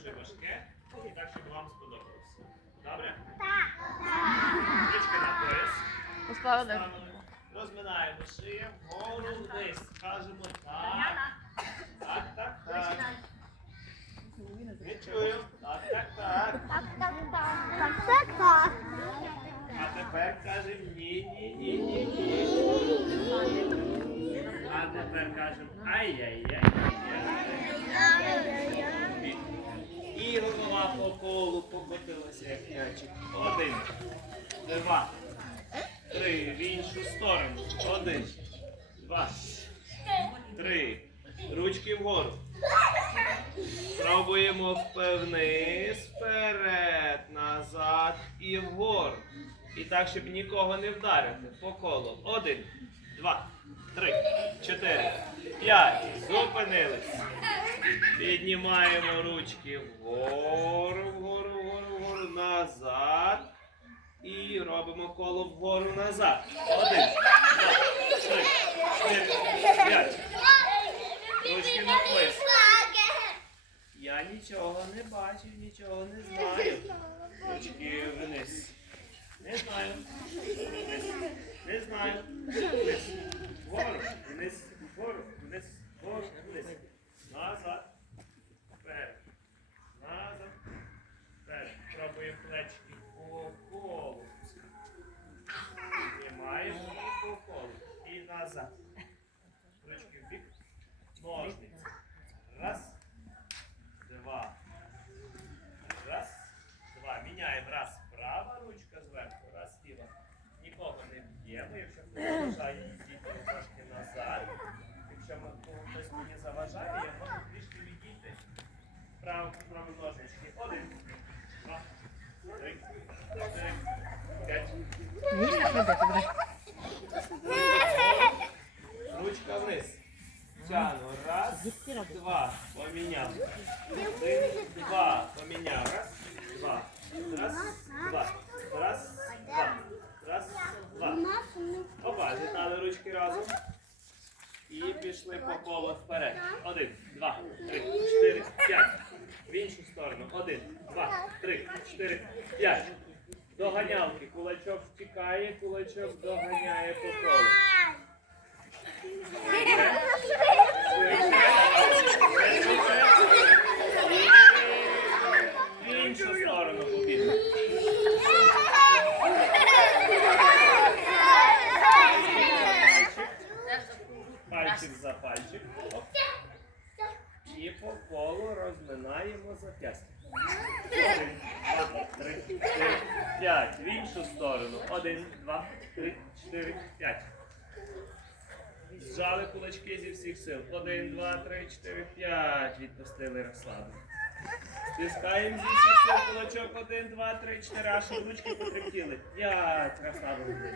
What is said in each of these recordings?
дуже важке, і так, щоб вам сподобалося. Добре? Так. Ручки на пояс. Поставили. Розминаємо шию, вгору вниз. Кажемо так. Так, так, так. Не чую. Так, так, так. Так, так, так. Так, так, так. А тепер кажемо ні, ні, ні, ні, ні. А тепер кажемо ай-яй-яй. І голова по колу покотилася, як м'ячик. Один, два, три. В іншу сторону. Один, два, три. Ручки вгору. Пробуємо вниз, вперед, назад і вгору. І так, щоб нікого не вдарити. По колу. Один, два, три, чотири, п'ять. Зупинились. Піднімаємо ручки вгору, вгору, вгору, вгору, назад. І робимо коло вгору назад. Один. Ручки на плес. Я нічого не бачив, нічого не знаю. Ручки вниз. Не знаю. Вниз. Не знаю. Вниз. Вгору, вниз, вгору, вниз, вгору, вниз. Назад. Вперед. Назад. Вперед. Пробуємо плечки по колу. Знімаємо і по колу. І назад. Ручки в бік. Ножниці. Раз. Два. Раз. Два. Міняємо. Раз. Права ручка зверху. Раз ліва. Нікого не б'ємо. Якщо хтось заважає, йдіть трошки назад. Якщо ми- кому хтось мені заважає, я можу трішки відійти. Право, право ножнички. Один. Два. Три. Чотири. П'ять. Ручка вниз. Тяну. Раз, два. Поміняв. Один, два. Поміняв. Раз, два. Раз, два. Раз, два. Раз, два. Опа, з'єднали ручки разом. І пішли по колу вперед. Один, два, три, чотири, п'ять. В іншу сторону. Один, два, три, чотири, п'ять. Доганялки. Кулачок втікає, кулачок доганяє по колу. В іншу сторону побігли. Пальчик за пальчик. Оп. І по колу розминаємо зап'ястя. Один, два, три, чотири, п'ять. В іншу сторону. Один, два, три, чотири, п'ять. Зжали кулачки зі всіх сил. Один, два, три, чотири, п'ять. Відпустили, розслабили. Стискаємо зі всіх сил кулачок. Один, два, три, чотири. Аж ручки потремтіли. П'ять. Розслабили.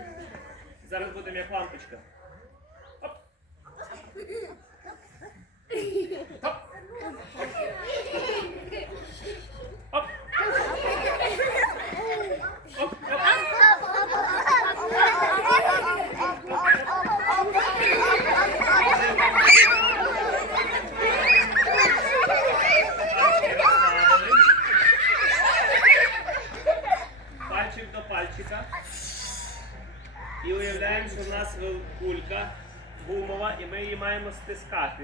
Зараз будемо як лампочка. Оп. Оп. Оп. Оп. Оп. Пальчик до пальчика. І уявляємо, що в нас вел- кулька гумова, і ми її маємо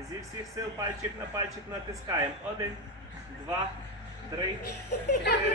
Зі всіх сил пальчик на пальчик натискаємо. Один, два, три, чотири,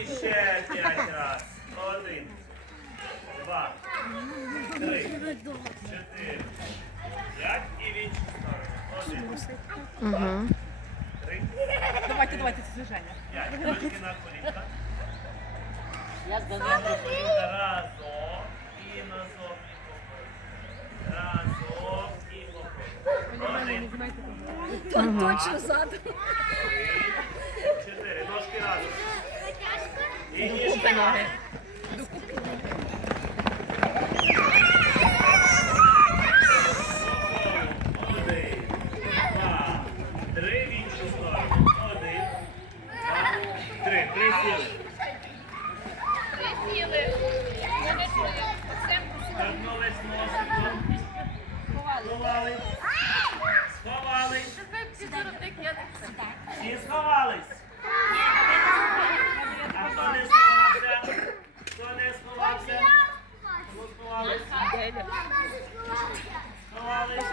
І ще п'ять раз. Один. Два. Три. Чотири. П'ять. І в іншу сторону. Один. Два. Три. Давайте, давайте це движення. П'ять. Ручки на колінка. Я з Разом і назовні Точно ззаду. Три, чотири. Ножки разом. І ніжки разом. Один, два, три в іншу сторону. Один, два, три. Три сіли. Торкнулись носиком. Сховались. Сховались. Всі сховались. А хто не сховався? Хто не сховався? Хто сховались? Сховались.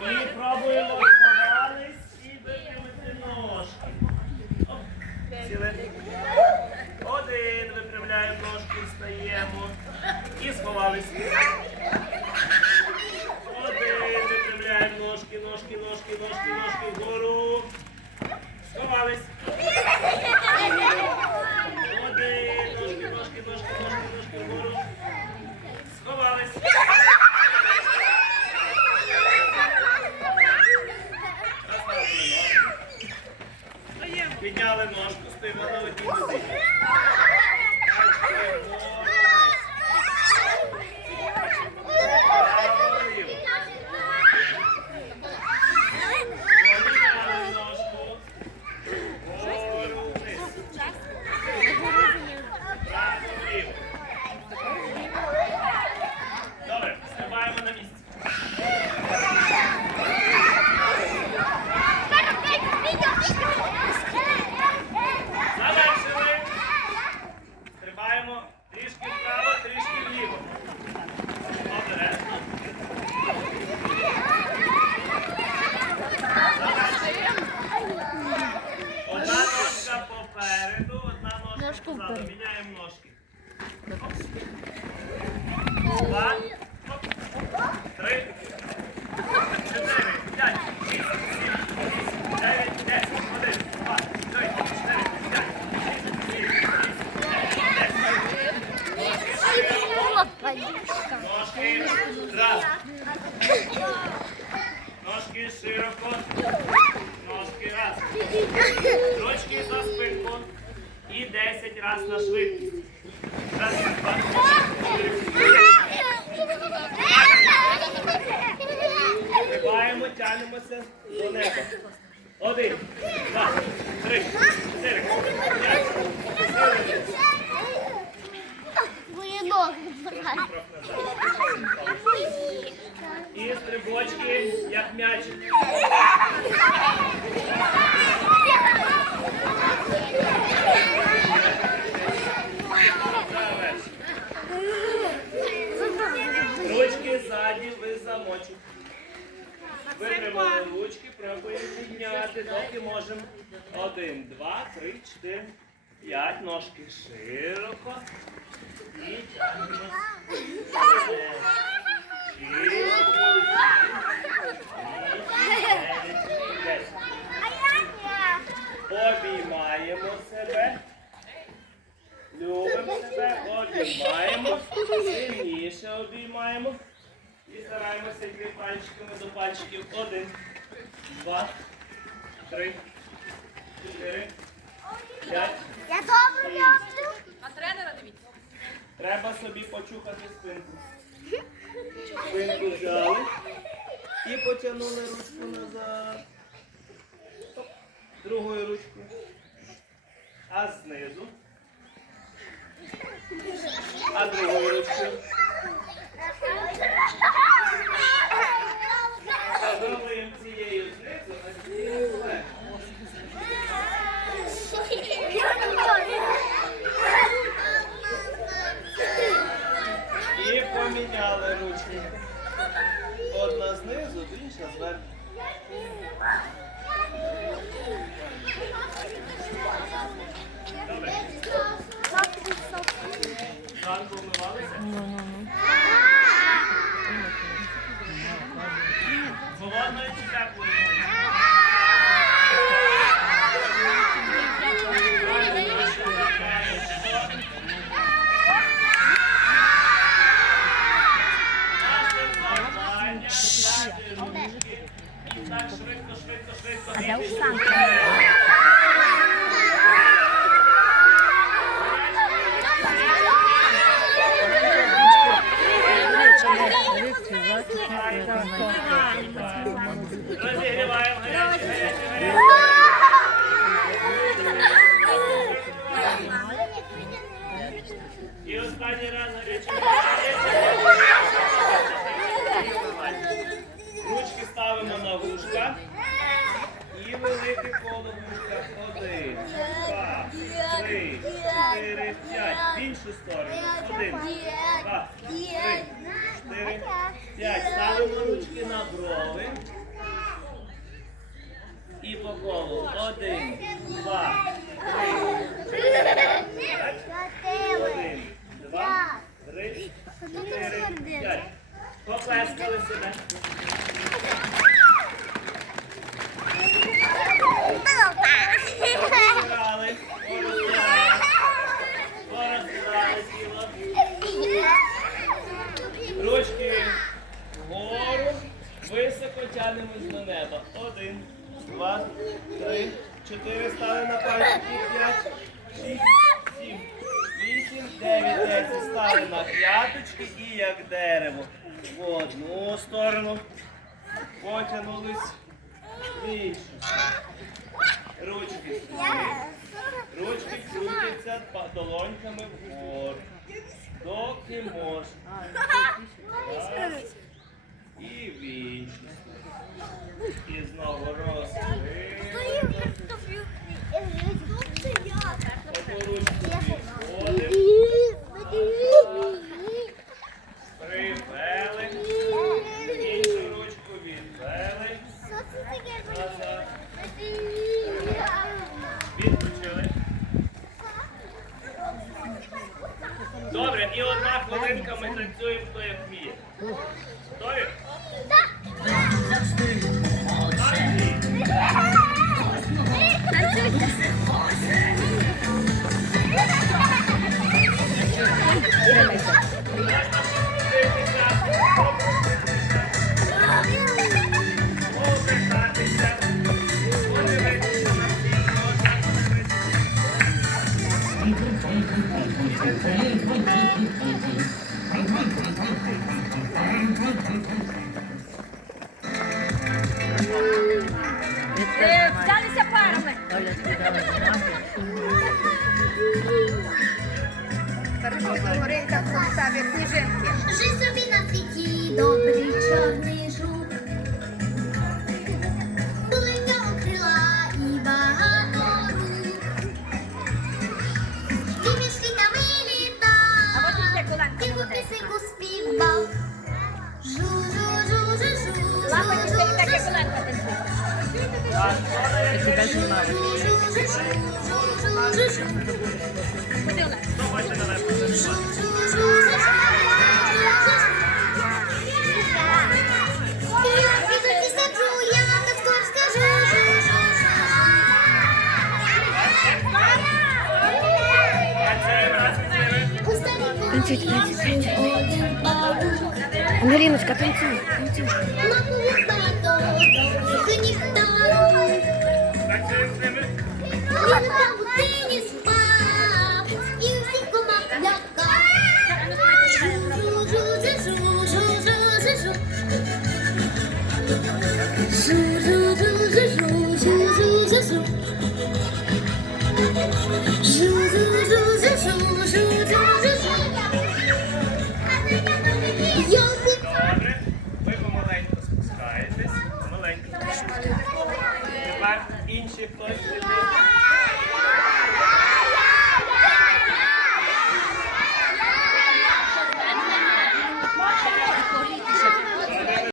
І пробуємо сховались і випрямити ножки. Оп. Сіли. Один, випрямляємо ножки, встаємо. І сховались. Один, випрямляємо ножки, ножки, ножки, ножки, ножки вгору. Сховались. Один, ножки, ножки, ножки, ножки, ножки вгору. Сховались. Підняли ножку, стоїмо на одній. Пальчики вгору. Право-ліво. Поміняли ножку. Вгору вниз. Право-ліво. Добре, стрибаємо на місці. Завершили. Стрибаємо трішки вправо, трішки вліво. Обережно. Одна ножка попереду, одна ножка позаду. Міняємо ножки. Два. Три. Чотири. П'ять. Шість. Сім. Вісім. Дев'ять. Десять. Один. Два. Три. Чотири. П'ять. Шість. Сім. Десять. Ножки. Раз. Ножки широко. Ножки раз. Ручки за спинку. І 10 раз на швидкість. Раз, два, Стрибаємо, тянемося до неба. Один, два, три, чотири, п'ять. Мої ноги І стрибочки, як м'яч. Ручки ззаді, ви замочок. Витримали ручки, пробуємо підняти, доки можемо. Один, два, три, чотири, п'ять. Ножки широко. І тягнемо. Обіймаємо себе. Любимо себе, обіймаємо. Сильніше обіймаємо. І стараємося йти пальчиками до пальчиків. Один, два, три, чотири, п'ять. Я добре роблю. На тренера дивіться. Треба собі почухати спинку. Спинку взяли і потягнули ручку назад. Оп. Другою ручкою. А знизу. А другою ручкою. Пробуємо цією İnşasında yazıyordu inşas. Ben... Tabii. Tabii. Tabii. Tabii. Останній раз гаряче. Ручки ставимо на вушка. І велике коло вушка. Один, два, три, чотири, п'ять. В іншу сторону. Один, два, три, чотири, п'ять. Ставимо ручки на брови. І по колу. Один, два, три, чотири, п'ять. Один, два, три, чотири, п'ять. Поплескали себе. Порозтирали, порозтирали тіло. Ручки вгору, високо тягнемось до неба. Один, два, три, чотири, стали на пальчики, п'ять, шість, сім, вісім, дев'ять. Стали на п'яточки і як дерево. В одну сторону. Потягнулись в іншу. Ручки. Ручки крутяться долоньками вгору. Доки можна. І в іншу. Жу-жу-жу-жу-жу-жу. Ходи, Олег. Хто хоче на нас танцювати? Танцюємо Di rumah.